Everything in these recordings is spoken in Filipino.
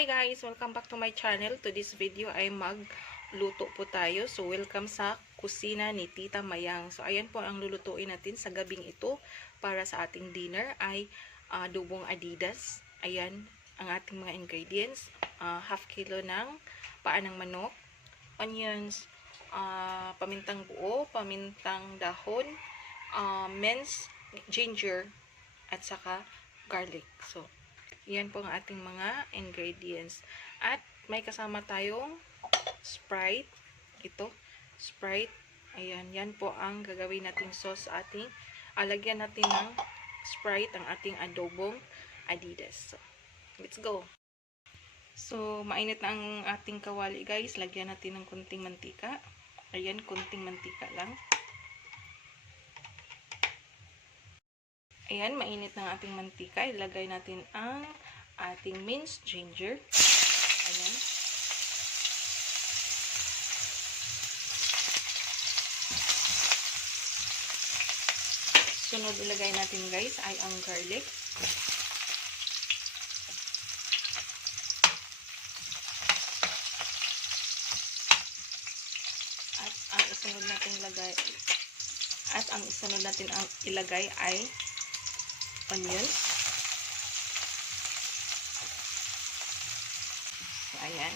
Hi guys! Welcome back to my channel. To this video ay magluto po tayo. So welcome sa kusina ni Tita Mayang. So ayan po ang lulutuin natin sa gabing ito para sa ating dinner ay adobong Adidas. Ayan ang ating mga ingredients. Half kilo ng paa ng manok, onions, pamintang buo, pamintang dahon, minced ginger, at saka garlic. So yan po ang ating mga ingredients. At may kasama tayong Sprite. Ito, Sprite. Ayan, yan po ang gagawin nating sauce sa ating. Alagyan natin ng Sprite ang ating adobong Adidas. So, let's go. So, mainit na ang ating kawali guys. Lagyan natin ng kunting mantika. Ayan, kunting mantika lang. Ayan, mainit na ang ating mantika. Ilagay natin ang ating minced ginger. Ayan. Sunod ilagay natin guys ay ang garlic. At ang isunod natin ilagay ay onion. So, ayan.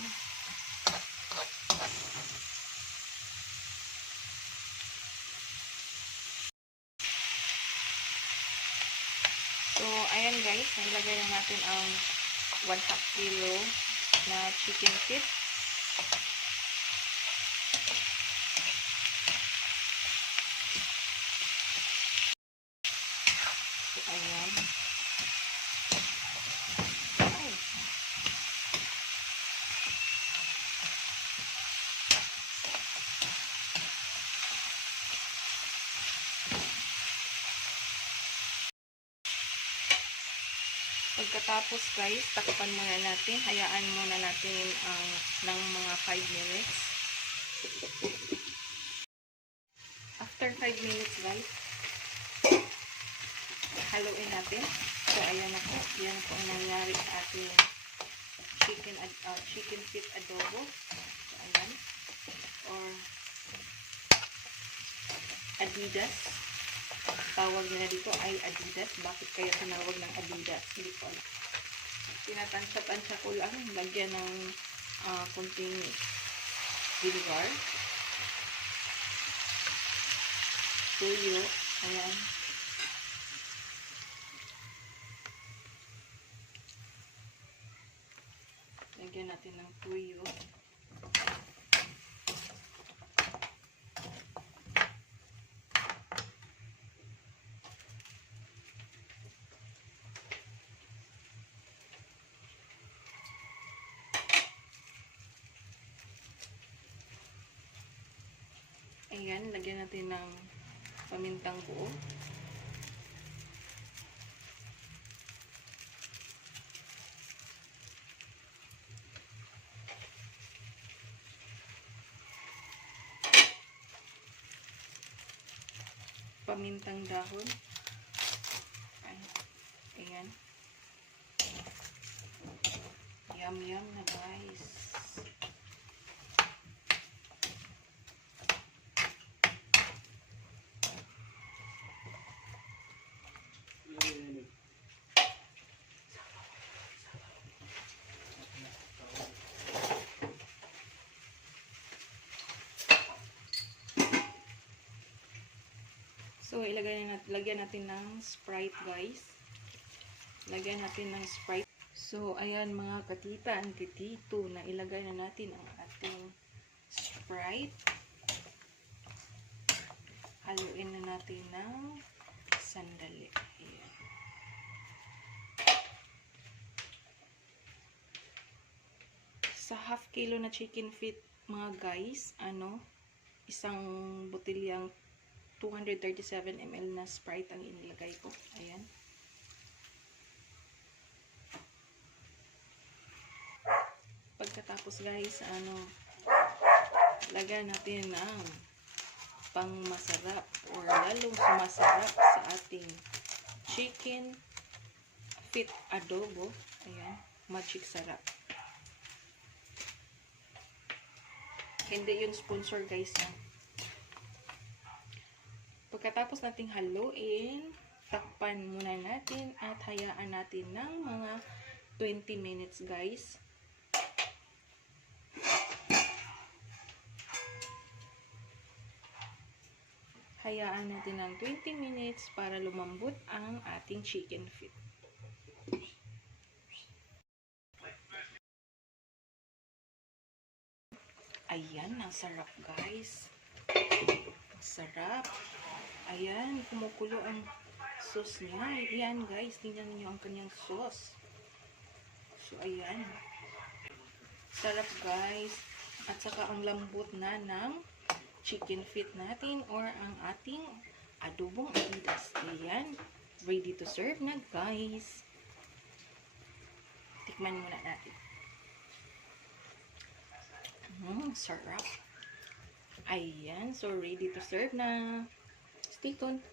So, ayan guys, nailagay na natin ang 1/2 kilo na chicken feet. So, ayan. Pagkatapos guys, takpan muna natin. Hayaan muna natin ng mga 5 minutes. After 5 minutes guys, haluin natin. So ayan na po. Yan po ang nangyari sa ating chicken feet adobo. So ayan. Or Adidas. Tawag nila dito ay Adidas. Bakit kaya tinawag ng Adidas? Hindi ko alam. Tinatansya-tansya ko lang. Lagyan ng kunting vinegar. Tuyo. Ayan. Lagyan natin ng tuyo. Ayan, lagyan natin ng pamintang buo. Pamintang dahon. Ayan. Yum yum na guys. So, lagyan natin ng Sprite, guys. Lagyan natin ng Sprite. So, ayan mga katita, antitito, na ilagay na natin ang ating Sprite. Haluin na natin ng sandali. Ayan. Sa half kilo na chicken feet, mga guys, isang botilyang 237 ml na Sprite ang inilagay ko. Ayan. Pagkatapos guys, lagyan natin ng pangmasarap or lalong sumasarap sa ating chicken feet adobo. Ayan. Magic sarap. Hindi yun sponsor guys. Pagkatapos nating haluin, takpan muna natin at hayaan natin ng mga 20 minutes guys. Hayaan natin ng 20 minutes para lumambot ang ating chicken feet. Ayan, ang sarap guys. Ang sarap. Ayan, kumukulo ang sauce niya. Ayan guys, tingnan niyo ang kanyang sauce. So, ayan. Sarap guys. At saka ang lambot na ng chicken feet natin or ang ating adobong Adidas. Ayan. Ready to serve na guys. Tikman muna natin. Sarap. Ayan. So, ready to serve na. Stay tuned.